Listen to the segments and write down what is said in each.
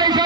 Aisha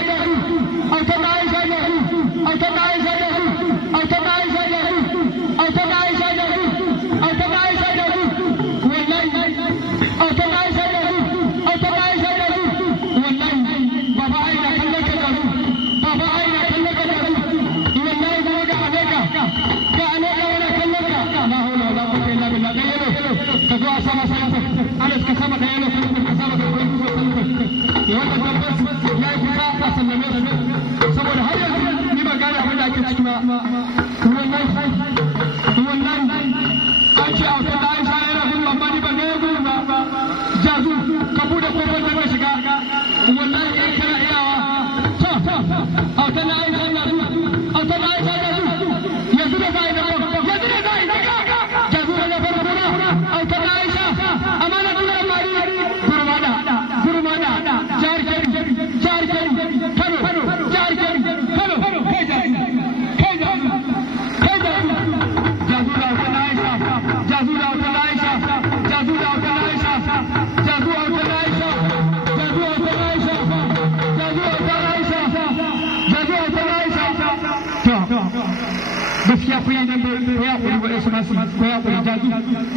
nan da ya kuri ba su masu ko ya kuri jaji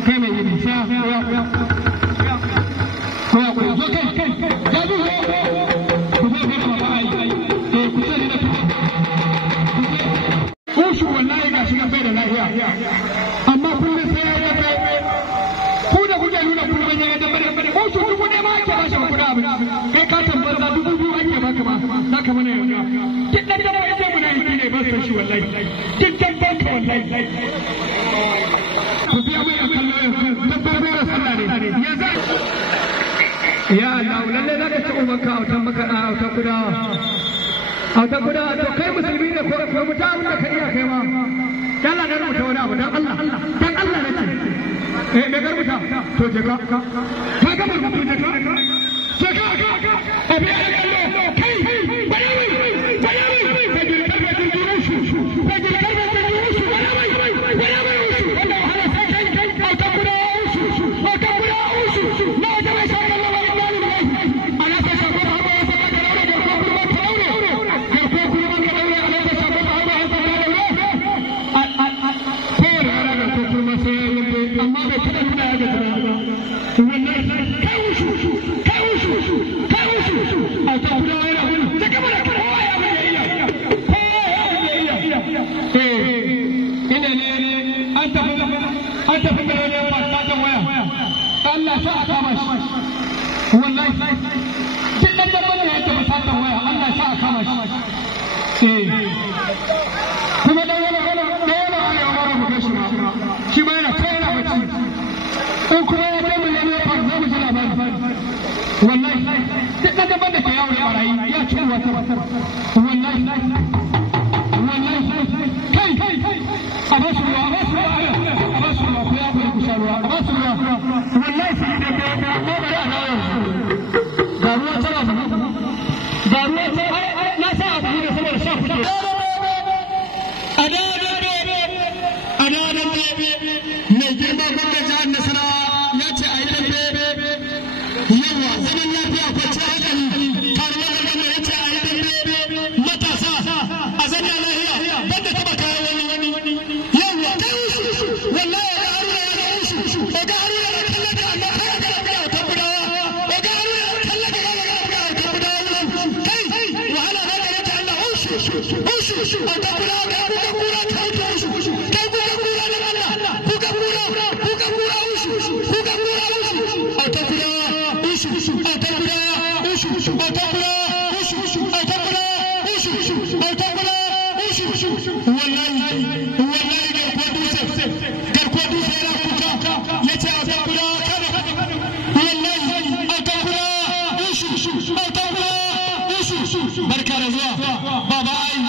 kai mai yin sa ko ya kuri zo kai jaji ku zo kai ba ai ku sani da ku shi wallahi gashi nan bai da lafiya amma kullum sai ya ga ku da kuke nuna ku ban ya da bare ko shi ku ne ma ake ba shi kuɗa abin kai ka tambata 2000 ake baka ba zaka mana yanga kin dan da mai sai muna yi ne ba san shi wallahi kin dan banka wallahi ku biya mai kallo tabbar da sallah ne ya za ya Allah lalle zaka ci ubanka autan maka autan kuda to kai musulmi ne ko mutum da kai ya kai ma yalla ga rubuta wani abu dan Allah nake me ga rubuta to je ka ga rubutu je ka abi ya kallo kai kuma da wala arewa mara buga shi ma yana kai na bacci in kuma ya kai mu ne fa za mu ji labari wallahi duk da daban da ke yawo da barayi ya ci wata wallahi kai a basu ruwa ko ya bari kusa ruwa a basu ruwa wallahi sai da ko bari a nawo ga ruwa tana da na sa abu ne saboda sha fito mai girma gwamnan jihar Nasarawa ya ce a yi dambe yawa zaman lafiya kwanci hankali karuwa da gwamna ya ce a yi dambe matasa a zanya lafiya banda taba kayan wani yawa kai wusu wallahi ga haruna ya ga wusu ga haruna ya tallaka amma kai ga ga ta gudawa ga haruna ya tallaka ga ta gudawa kai wahala ba da ta Allah wusu a ta gudawa ga haruna kura ta wusu kai kuka kura da Allah kuka kura barka da zuwa baba ai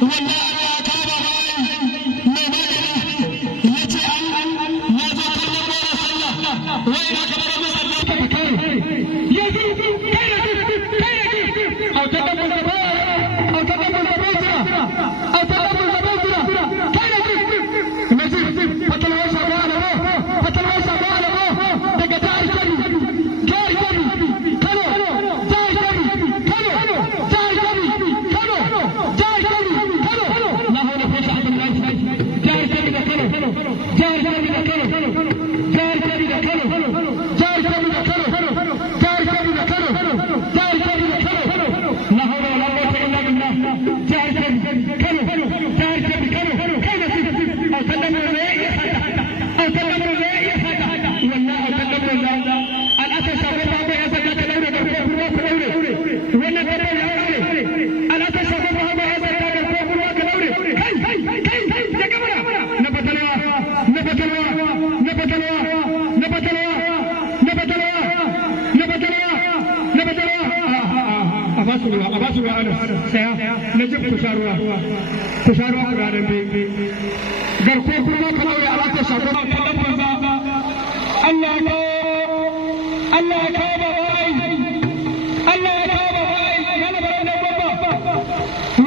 wallahi Allah ka baba ai mai magana yace an na zo kallon mara sallah wai na ka bar masa Allah ka kai yazo kai auta da baba auta da baba kai naji fatalwa shagala daga tarihi kusharuwa kudaden bebe garko kuma ka daure alaƙar shago kallon banza Allah ya kawo babai yana bara da babba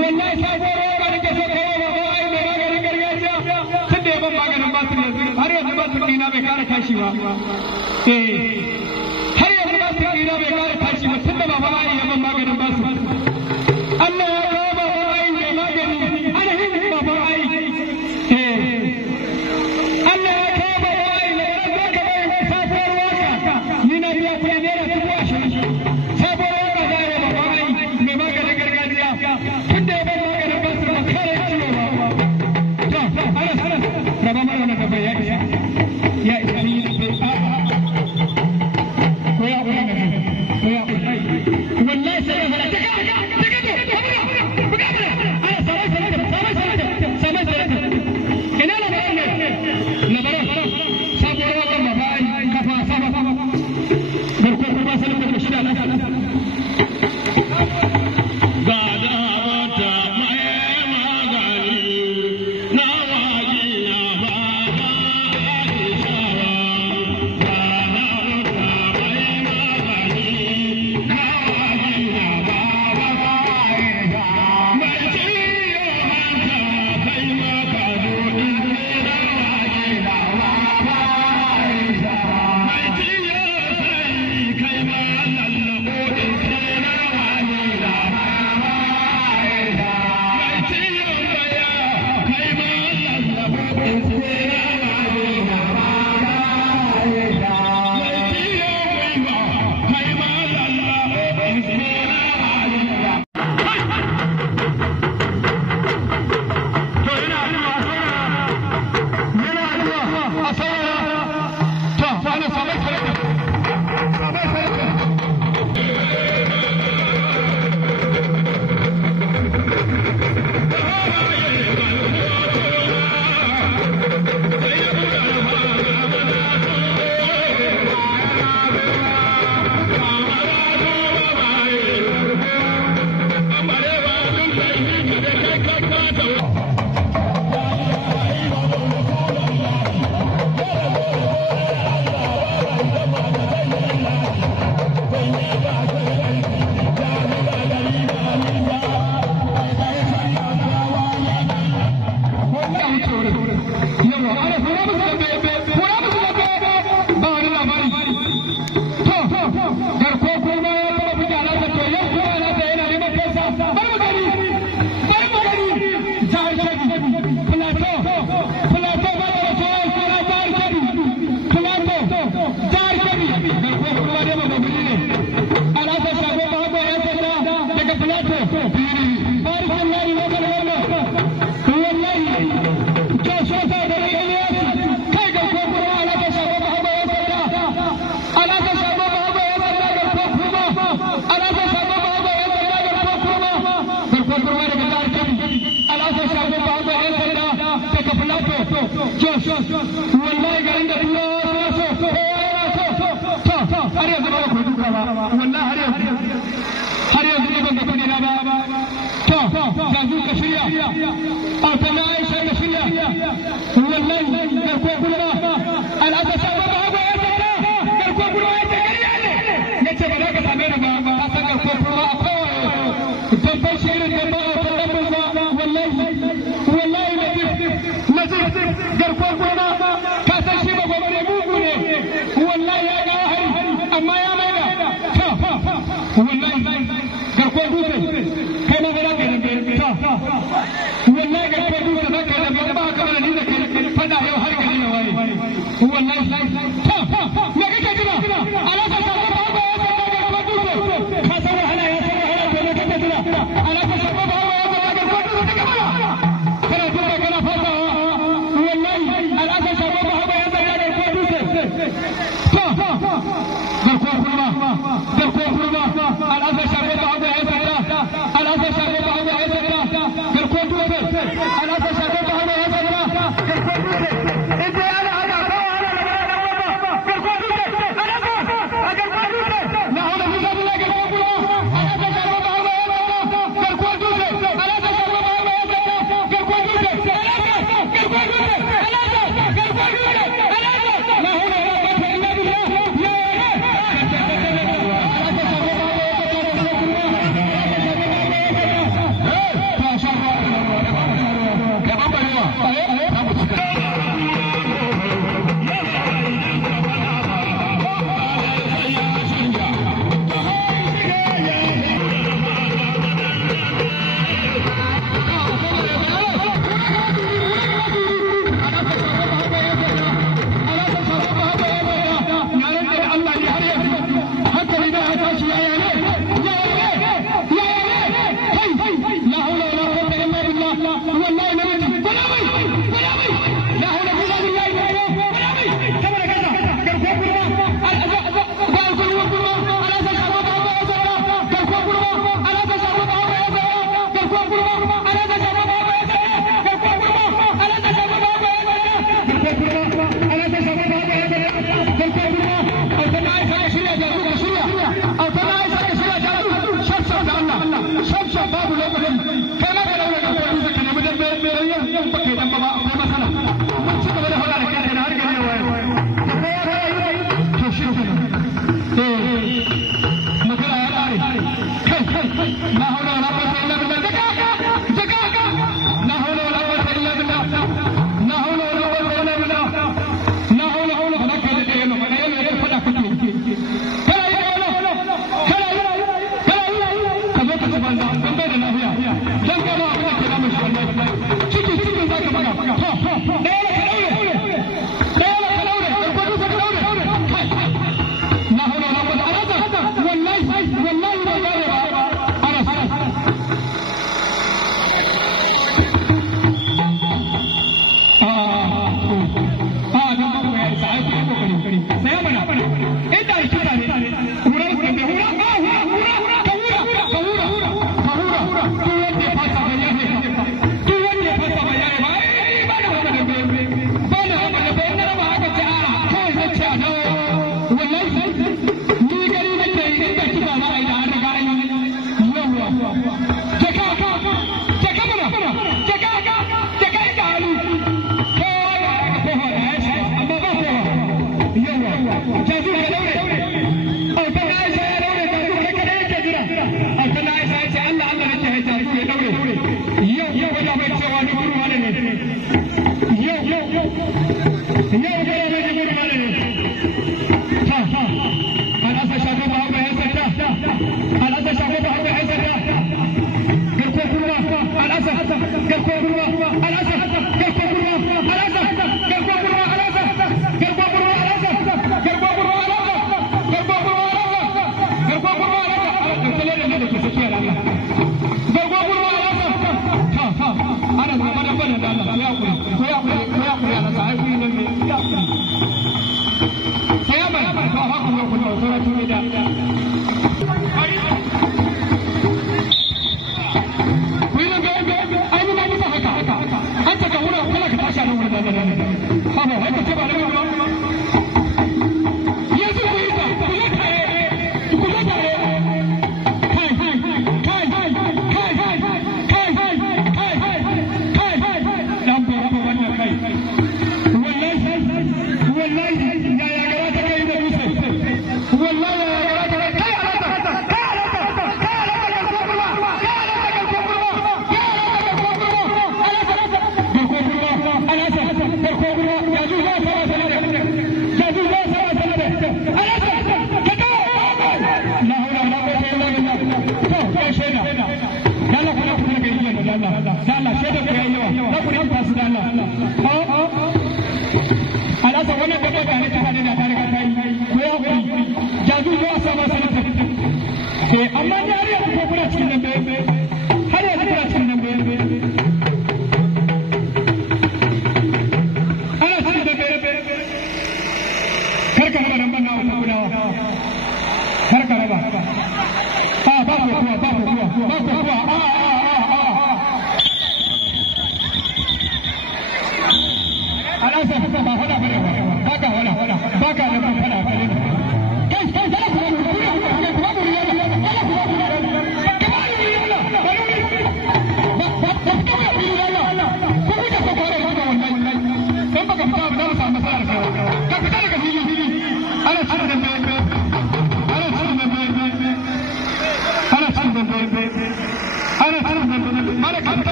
wallahi sabuwar roba da ke so kawo babai mai maganin gargajiya tun da ya ban maganin batir yanzu har yanzu batir ɗina bai kara tashi ba har yanzu batir ɗina bai kara tashi ba tun da babai ya ban maganin batir Allah ya kawo babai mai magani ana yin babai wallahi garin da turawa suna so har yanzu ba ku duka ba wallahi har yanzu ne ban ga kudi na ba ga zu ka shirya a kana Aisha ka shirya wallahi garko kulma al'ada sabo ba ba ya tsara garko kulma ya tsariya ne yace ba za ka same ni ba ka san garko kulma akwai babban shirin da ba a kallon ba wallahi najib garko kulma ka san shi ba gobe ne mugu ne wallahi ya ga hari amma ya maida wallahi garko dutse kai ma ga wallahi garko dutse ba ka da ba ka da ni da kai fada yau har gari ya waye wallahi me kake jira alaka ta ba ba ya garko dutse ka san wahala ya san wahala to me kake jira alaka ta ba ba ya garko dutse kana jira kana fasa wallahi alaka ta ba ba ya garko dutse garko kurma alaka ta ba ba ya alaka ta ba ba ya garko dutse alaka ta ba ba ya garko dutse ita yana ana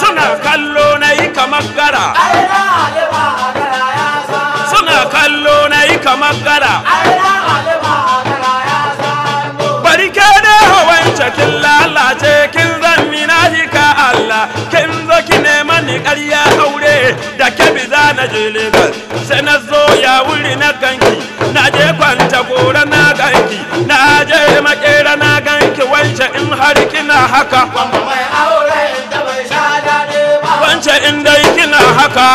Suna kallo na yi kamar gara, suna kallo na yi kamar gara. Bari ke ne hawan kin lalace, kin zan mina hika Allah, kin zo ki neman ni ƙarya aure da ke biza na je Legas. Sai na zo ya wuri na ganki, na je kwanta gora na ganki, na je makera na ganki, wance in har kina haka. Wance in dai kina haka.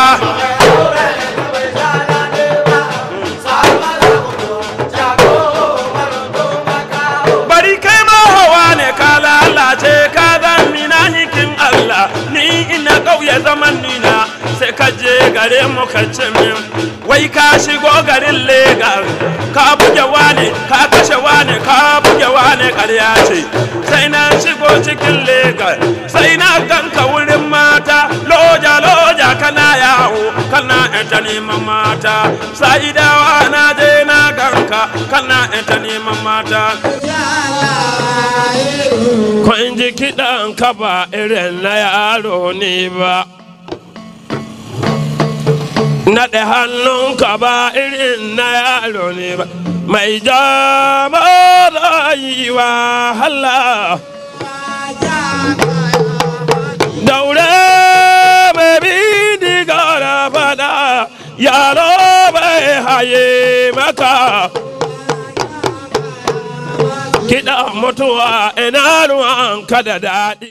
Bari kai ma hawa ne ka lalace, ka zan mina hikin Allah, ni ina ƙauye zaman nina. Sai ka je gare mu ka ce min wai ka shigo garin Legas, ka buge wane, ka kashe wane, ka buge wane, ƙarya ce. Sai na shigo cikin Legas, sai na ganka wurin mata, loja loja kana yawo, kana ta neman mata. Sa'idawa na je na ganka, kana ta neman mata. Kun ji kiɗan ka ba irin na yaro ne ba. naɗe hannunka ba irin na yaro ne ba mai jama rayuwa hala daure mai bidiga da fada yaro bai haye maka kiɗa mutuwa ina ruwan ka da daɗi